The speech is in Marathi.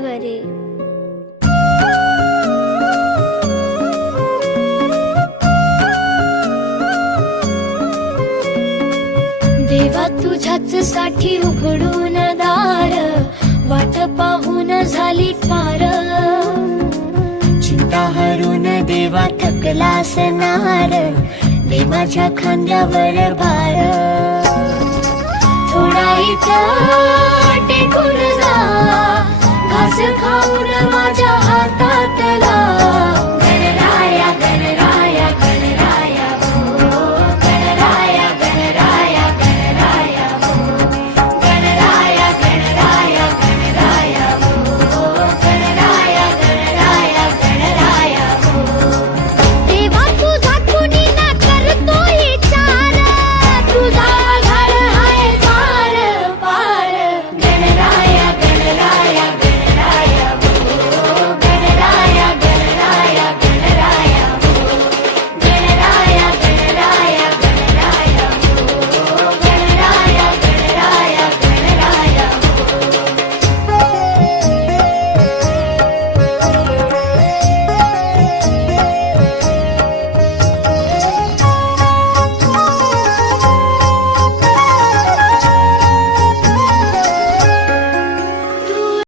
घरी. देवा तुझ्याच साठी उघडून दार, वाट पाहून झाली फार. चिंता हरून देवा थकला असणार, दे माझ्या खांद्यावर भार. थोडा इथं टेकून जा, घास खाऊन